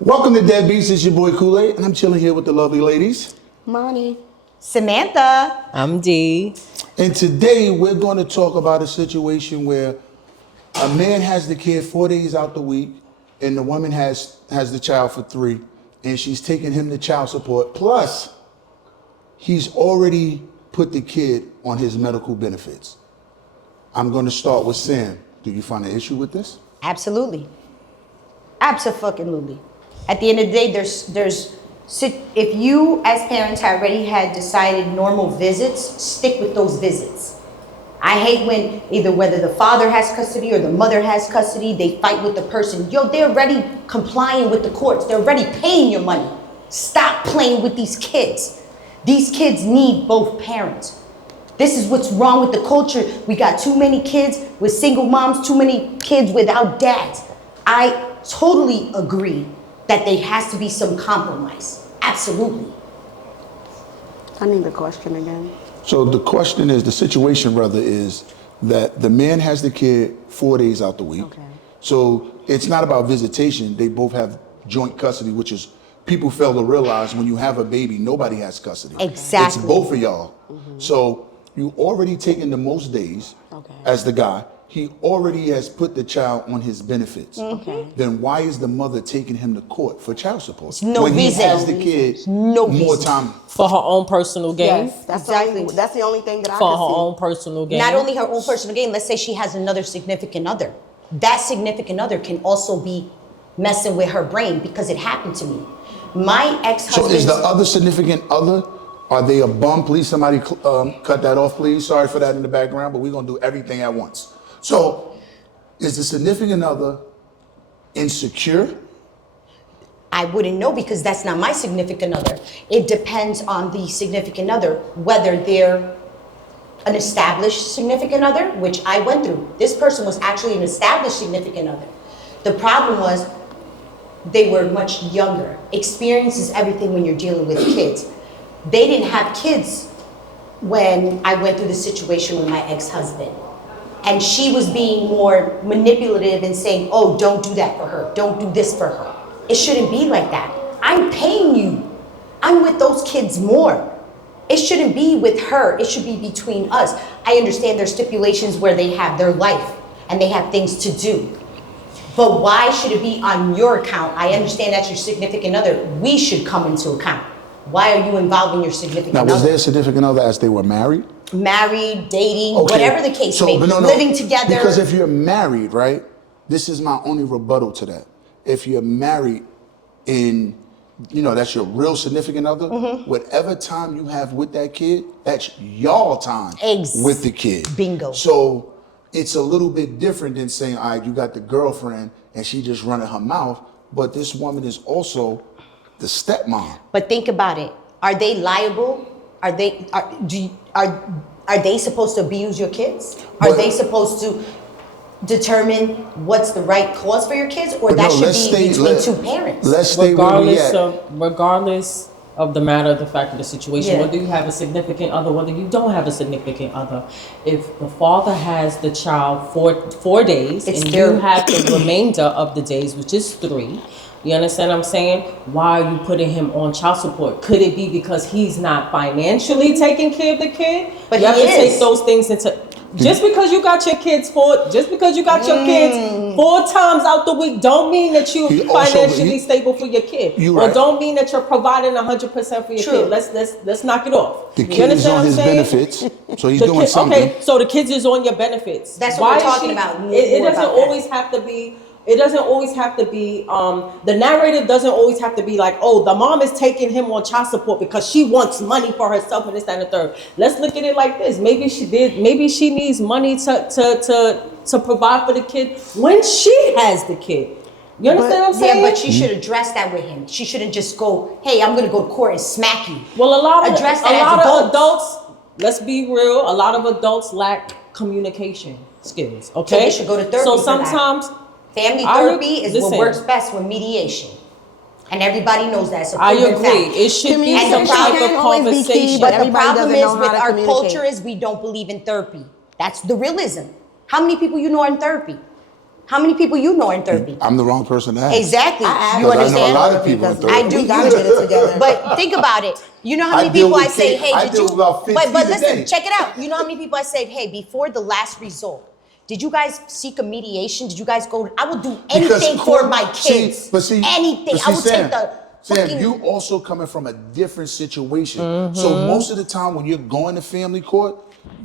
Welcome to Deadbeats. It's your boy Kool-Aid, and I'm chilling here with the lovely ladies. Monty. Samantha. I'm D. And today we're going to talk about a situation where a man has the kid 4 days out the week, and the woman has the child for 3, and she's taking him to child support. Plus, he's already put the kid on his medical benefits. I'm going to start with Sam. Do you find an issue with this? Absolutely. Abso-fucking-lutely. At the end of the day, if you as parents already had decided normal visits, stick with those visits. I hate when whether the father has custody or the mother has custody, they fight with the person. Yo, they're already complying with the courts. They're already paying your money. Stop playing with these kids. These kids need both parents. This is what's wrong with the culture. We got too many kids with single moms, too many kids without dads. I totally agree that there has to be some compromise. Absolutely. I need the question again. So the question is, the situation rather is that the man has the kid 4 days out the week. Okay. So it's not about visitation. They both have joint custody, which is people fail to realize when you have a baby, nobody has custody. Exactly. It's both of y'all. Mm-hmm. So you already taken the most days as the guy. He already has put the child on his benefits. Okay. Then why is the mother taking him to court for child support? No when reason. he has the kid No more reason. time. For her own personal gain. Yes, that's Exactly. that's the only thing that I For can her see. own personal gain. Not only her own personal gain, let's say she has another significant other. That significant other can also be messing with her brain because it happened to me. My ex-husband. So is the other significant other, are they a bum? Please, somebody cut that off, please. Sorry for that in the background, but we're going to do everything at once. So is the significant other insecure? I wouldn't know because that's not my significant other. It depends on the significant other, whether they're an established significant other, which I went through. This person was actually an established significant other. The problem was they were much younger. Experience is everything when you're dealing with kids. They didn't have kids when I went through the situation with my ex-husband. And she was being more manipulative and saying, oh, don't do that for her. Don't do this for her. It shouldn't be like that. I'm paying you. I'm with those kids more. It shouldn't be with her. It should be between us. I understand there's stipulations where they have their life and they have things to do. But why should it be on your account? I understand that's your significant other. We should come into account. Why are you involving your significant Now, other? was their significant other as they were married? Married, dating, Okay. whatever the case may be, but living together. Because if you're married, right, this is my only rebuttal to that. If you're married in, that's your real significant other, whatever time you have with that kid, that's y'all time with the kid. Bingo. So it's a little bit different than saying, all right, you got the girlfriend and she just running her mouth, but this woman is also the stepmom. But think about it. Are they liable? Are they supposed to abuse your kids? Are they supposed to determine what's the right cause for your kids, or that should be between two parents? Let's stay where we at. Regardless of the matter, the fact of the situation, Yeah. whether you have a significant other, whether you don't have a significant other, if the father has the child for 4 days It's and their- you have the remainder of the days, which is 3, you understand what I'm saying? Why are you putting him on child support? Could it be because he's not financially taking care of the kid? But you have he to take is. those things into. Just because you got your kids 4 times out the week, don't mean that you're financially stable for your kid, or don't mean that you're providing 100% for your kid. Let's knock it off. The kid is on his benefits, so he's doing something. Okay, so the kids is on your benefits. That's what we're talking about. It doesn't always have to be. It doesn't always have to be, the narrative doesn't always have to be like, oh, the mom is taking him on child support because she wants money for herself and this, that, and the third. Let's look at it like this. Maybe she needs money to provide for the kid when she has the kid. You understand what I'm saying? Yeah, but she should address that with him. She shouldn't just go, hey, I'm going to go to court and smack you. Well, a lot of adults, let's be real, a lot of adults lack communication skills, okay? So they should go to therapy So for sometimes... Family therapy is what works best with mediation. And everybody knows that. I agree. It should be some type of conversation. But the problem is with our culture is we don't believe in therapy. That's the realism. How many people you know are in therapy? How many people you know are in third beat? I'm the wrong person to ask. Exactly. I You Because understand? I know a lot of people in Because third I beat. do. We gotta get it together. But think about it. You know how I many deal people I with say, Kate- hey, I did deal you? with about 15 But a listen, day. check it out. You know how many people I said, hey, before the last result, did you guys seek a mediation? Did you guys go? I will do anything for my kids. Anything. I will take the Sam, fucking. you also coming from a different situation. So most of the time when you're going to family court,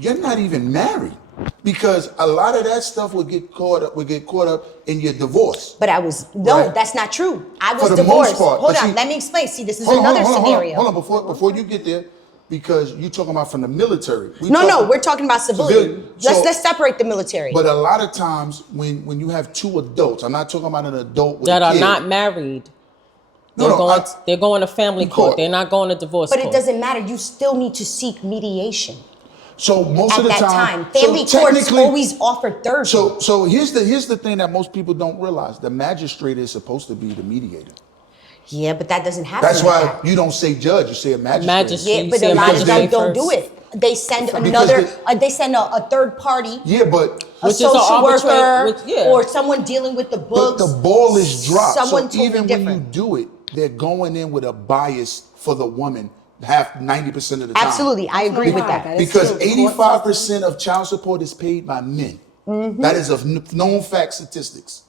you're not even married. Because a lot of that stuff would get caught up in your divorce. But I was Right. that's not true. I was For the divorced. most part. Hold But on, see- let me explain. See, this is Hold on, another hold on, scenario. Hold on, before you get there, because you're talking about from the military. No, we're talking about civilian. So- Let's separate the military. But a lot of times when you have two adults, I'm not talking about an adult with That a are kid. not married. No, They're going to family court. court. They're not going to divorce But court. it doesn't matter. You still need to seek mediation So most at of the that time, time. Family so courts technically- always offer third. So here's the thing that most people don't realize: the magistrate is supposed to be the mediator. Yeah, but that doesn't happen. That's like why that. you don't say judge; you say a magistrate. Magistrate. Yeah, You but say a lot of because them they- don't do it. They send Because another. they- They send a third party, Yeah, but a Which is an social arbitrate- worker, which- yeah. or someone dealing with the books. the ball is dropped. Someone So totally even different. when you do it, they're going in with a bias for the woman 90% of the time. Absolutely, I agree with lie. that. Is Because true. 85% of child support is paid by men. Mm-hmm. That is of known fact statistics.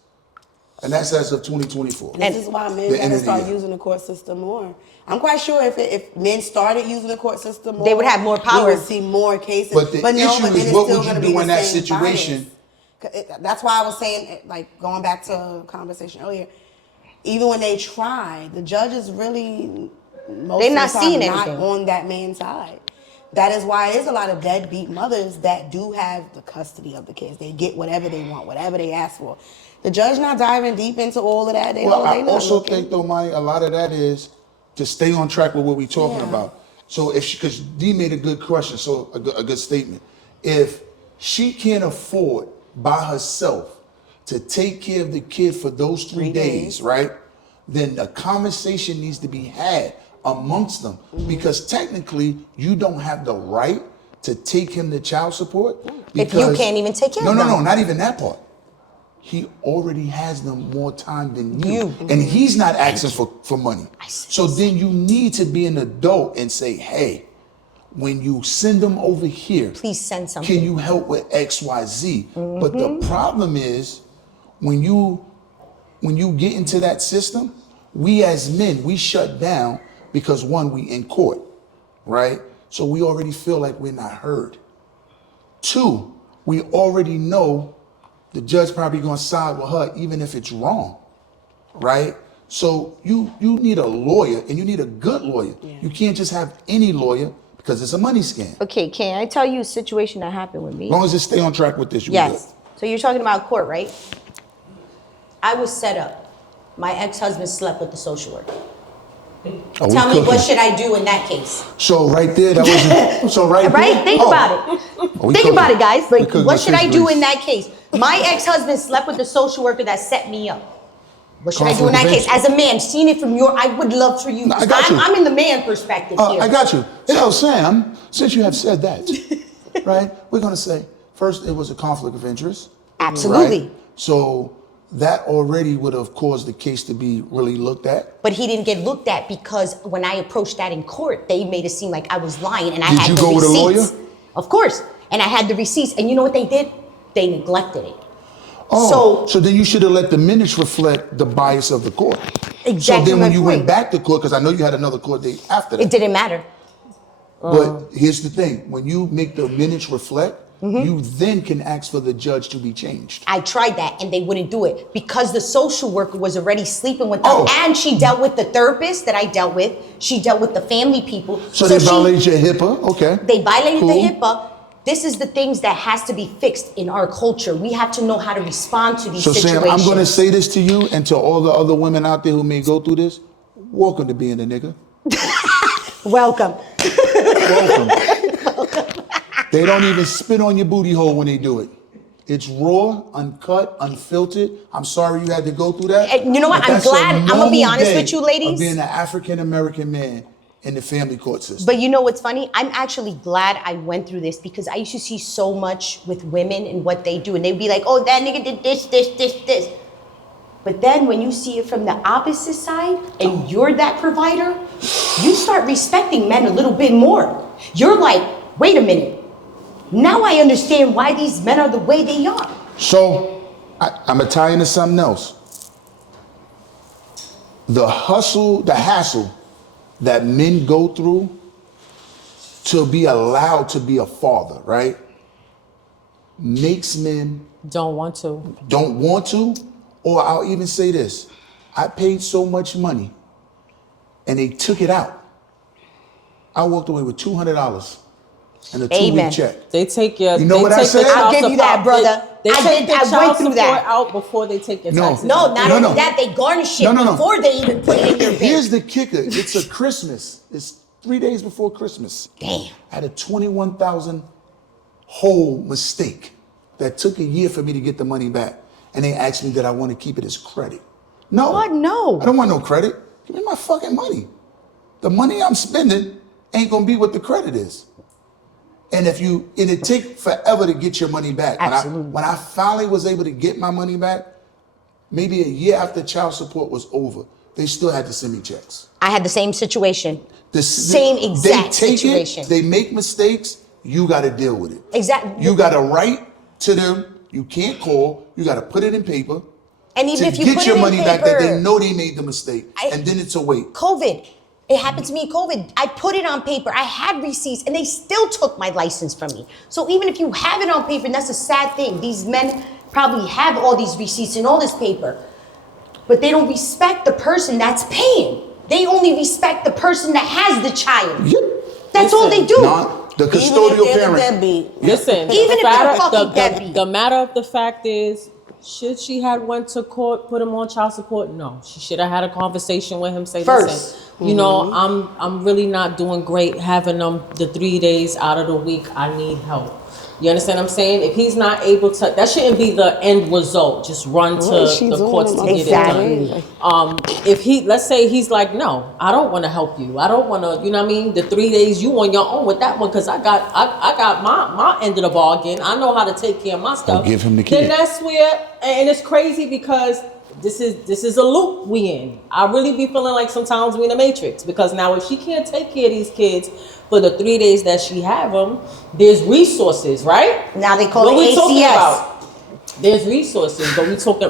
And that's as of 2024. This is why men the gotta end of the start year. using the court system more. I'm quite sure if men started using the court system more, They would have more power. We would see more cases. But the issue then is, it's what still would you gonna do be the in that same situation? bias. That's why I was saying, like going back to a conversation earlier. Even when they try, the judges really most They're of not the time seeing not anything. on that man's side. That is why there's a lot of deadbeat mothers that do have the custody of the kids. They get whatever they want, whatever they ask for. The judge not diving deep into all of that. Well, I not also looking. think, though, Maya, a lot of that is to stay on track with what we're talking Yeah. about. So because Dee made a good question, so a good statement. If she can't afford by herself to take care of the kid for those 3 days, right? Then a conversation needs to be had amongst them, because technically you don't have the right to take him to child support. If you because- can't even take care No, of no, them. no, not even that part. He already has them more time than you. You. And he's not asking for money. see. So then you need to be an adult and say, hey, when you send them over here, Please send something. can you help with XYZ? But Mm-hmm. the problem is when you get into that system, we as men, we shut down because one, we in court, right? So we already feel like we're not heard. Two, we already know the judge probably gonna side with her even if it's wrong, right? So you need a lawyer, and you need a good lawyer. You can't just have any lawyer because it's a money scam. Okay, can I tell you a situation that happened with me? As long as it stay on track with this, you Yes. So you're talking about court, right? I was set up. My ex-husband slept with the social worker. good. Are we Tell me, what cooking? should I do in that case? So right there, that wasn't. So right. Right? there- Think oh. about it. Are we Think cooking? about it, guys. We Like, cooking what with should I fish do grease. in that case? My ex-husband slept with the social worker that set me up. What should I do in that Conflict case? of As a man, seeing it from I would love for you. No, I got you. I'm in the man perspective here. I got you. So Sam, since you have said that, right? We're gonna say first it was a conflict of interest. Absolutely. Right? So that already would have caused the case to be really looked at. But he didn't get looked at because when I approached that in court, they made it seem like I was lying, and I Did had you the go with a receipts. lawyer? Of course. And I had the receipts. And you know what they did? They neglected it. Oh, so then you should have let the minutes reflect the bias of the court. Exactly So then when my you point. went back to court, because I know you had another court date after that. It didn't matter. But here's the thing: when you make the minutes reflect, Mm-hmm. you then can ask for the judge to be changed. I tried that and they wouldn't do it because the social worker was already sleeping with them. Oh. And she dealt with the therapist that I dealt with. She dealt with the family people. So they she- violated your HIPAA. Okay. They violated Cool. the HIPAA. This is the things that has to be fixed in our culture. We have to know how to respond to these So situations. Sam, I'm going to say this to you and to all the other women out there who may go through this. Welcome to being a nigga. Welcome. Welcome. They don't even spit on your booty hole when they do it. It's raw, uncut, unfiltered. I'm sorry you had to go through that. And you know what? but I'm that's a glad. I'm gonna be normal honest day with you, ladies. Of being an African American man in the family court system. But you know what's funny? I'm actually glad I went through this because I used to see so much with women and what they do. And they'd be like, oh, that nigga did this. But then when you see it from the opposite side and you're that provider, you start respecting men a little bit more. You're like, wait a minute. Now I understand why these men are the way they are. So I'm going to tie into something else. The hassle that men go through to be allowed to be a father, right? Makes men Don't want to. Or I'll even say this. I paid so much money and they took it out. I walked away with $200 and a 2-week check. They take your. You know what I said? I'll give you that, brother. They take the I child went through support that. out before they take your No. taxes. No, not No, only no. that, they garnish it No. before they even put it in your bank. Here's the kicker. It's a Christmas. It's 3 days before Christmas. Damn. I had a 21,000 whole mistake that took a year for me to get the money back. And they asked me that I want to keep it as credit. No. What? No. I don't want no credit. Give me my fucking money. The money I'm spending ain't gonna be what the credit is. And it take forever to get your money back. Absolutely. When I finally was able to get my money back, maybe a year after child support was over, they still had to send me checks. I had the same situation. Same exact situation. They make mistakes, you gotta deal with it. Exactly. You gotta write to them, you can't call, you gotta put it in paper. And even to if you get put your it in money back that they paper- know they made the mistake. And then it's a wait. COVID. It happened to me in COVID. I put it on paper. I had receipts and they still took my license from me. So even if you have it on paper, and that's a sad thing. These men probably have all these receipts and all this paper, but they don't respect the person that's paying. They only respect the person that has the child. That's all they do. The custodial parent. Listen, Even if they're fucking the deadbeat. the matter of the fact is, should she have went to court, put him on child support? No, she should have had a conversation with him. Say, First. listen, you know, I'm really not doing great having them the 3 days out of the week. I need help. You understand what I'm saying? If he's not able to, that shouldn't be the end result. Just run to the courts to get it done. If let's say he's like, no, I don't want to help you. I don't want to, you know what I mean? The 3 days you on your own with that one, because I got my end of the bargain. I know how to take care of my stuff. Give him the kid. Then that's where, and it's crazy because this is a loop we in. I really be feeling like sometimes we in the Matrix, because now if she can't take care of these kids for the 3 days that she have them, there's resources, right? Now they call What it we talking ACS. about? There's resources, but we talking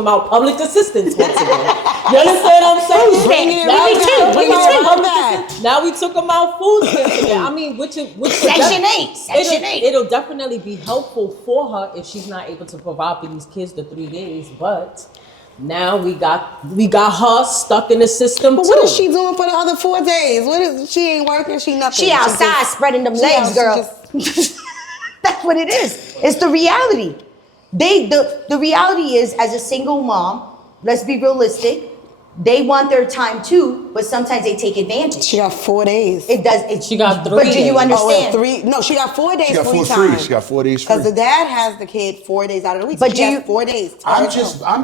about public assistance once again. You understand what I'm saying? Bring it, Now bring we it talking too, bring it about too. public assistance. Now we talking about food stamps again. I mean, which Section 8, Section 8. It'll definitely be helpful for her if she's not able to provide for these kids the 3 days, but now we got her stuck in the system But too. what is she doing for the other 4 days? She ain't working. She nothing. She outside spreading them legs, girl. That's what it is. It's the reality. The reality is, as a single mom, let's be realistic, they want their time too, but sometimes they take advantage. She got 4 days. She got 3 But do you days. understand? No, she got 4 days She got free 4 time. free. She got 4 days free. Because the dad has the kid 4 days out of the week. But so do she you- has 4 days.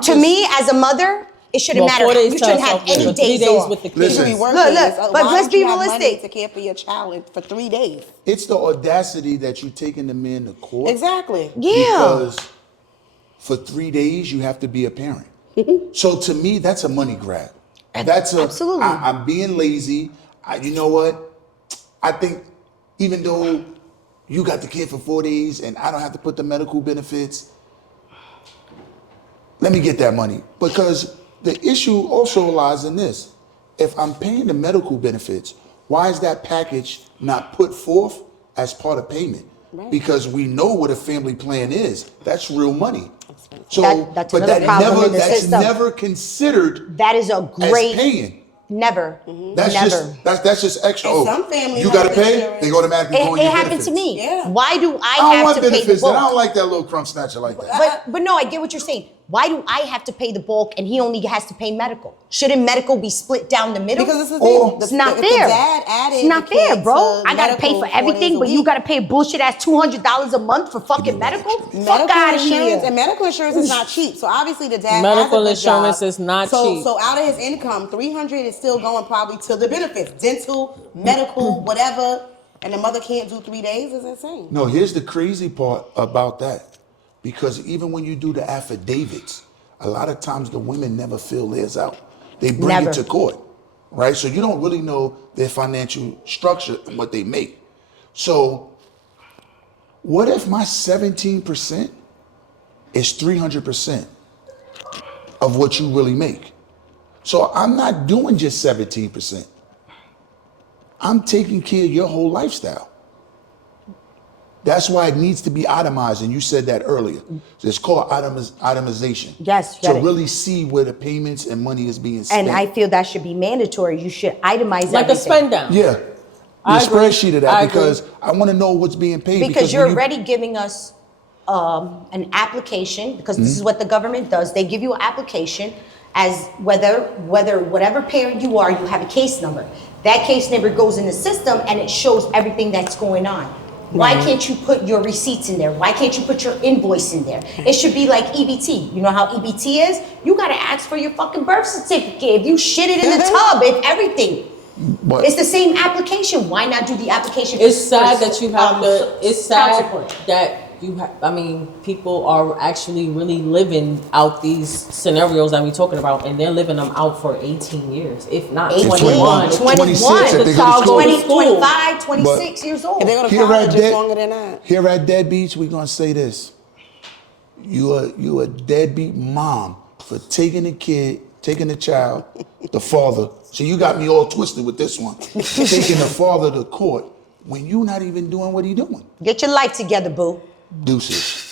To me, as a mother, it shouldn't matter. 4 days You to shouldn't herself, have any but 3 days days off. with the kids. You should be Listen. working. Look, but Why let's don't be you have money realistic. to care for your child for 3 days. It's the audacity that you taking the man to court. Exactly. Yeah. Because for 3 days you have to be a parent. So to me, that's a money grab. Absolutely. I'm being lazy. You know what? I think even though you got the kid for 4 days and I don't have to put the medical benefits, let me get that money. Because the issue also lies in this. If I'm paying the medical benefits, why is that package not put forth as part of payment? Right. Because we know what a family plan is. That's real money. So, That's but another problem in the that's system. never considered That is a great as paying. never. That's Never. that's just extra. And Oh, some families you gotta have pay, insurance. they automatically go in It your happened to benefits. me. Yeah. Why do I don't I have want to pay the benefits, then I bulk? don't like that little crumb snatcher like that. But no, I get what you're saying. Why do I have to pay the bulk and he only has to pay medical? Shouldn't medical be split down the middle? Because it's the Or- thing. It's not if fair. The dad added It's not the fair, kid bro. to I gotta pay medical for 4 days everything, a but you week. gotta pay bullshit ass $200 a month for fucking medical? Fuck Medical out of insurance here. and medical insurance is not cheap. So obviously the dad Medical has a good insurance job. is not so, cheap. So out of his income, $300 is still going probably to the benefits, dental, medical, whatever. And the mother can't do 3 days is insane. No, here's the crazy part about that. Because even when you do the affidavits, a lot of times the women never fill theirs out. They bring Never. it to court, right? So you don't really know their financial structure and what they make. So what if my 17% is 300% of what you really make? So I'm not doing just 17%. I'm taking care of your whole lifestyle. That's why it needs to be itemized, and you said that earlier. So it's called itemization. Yes, to got it. really see where the payments and money is being spent. And I feel that should be mandatory. You should itemize Like everything. a spend down. Yeah, I the agree. spreadsheet of that I agree. because I want to know what's being paid. Because when you're you- already giving us an application, because this is what the government does. They give you an application as whether whatever parent you are, you have a case number. That case number goes in the system and it shows everything that's going on. Why can't you put your receipts in there? Why can't you put your invoice in there? It should be like EBT. You know how EBT is? You gotta ask for your fucking birth certificate. If you shit it in the tub, if everything. But It's the same application. Why not do the application? It's for- sad for, that you have um, to. It's child sad support? that you have. I mean, people are actually really living out these scenarios that we're talking about, and they're living them out for 18 years, if not 18, 21. 26 if they go to The child school. goes to 20, school. 25, 26 years old. If they go to here at college, it's Dead, longer than that. here at Deadbeats, we're gonna say this: you a deadbeat mom for taking the kid, taking the child, the father. So you got me all twisted with this one, taking the father to court when you not even doing what he doing. Get your life together, boo. Deuces.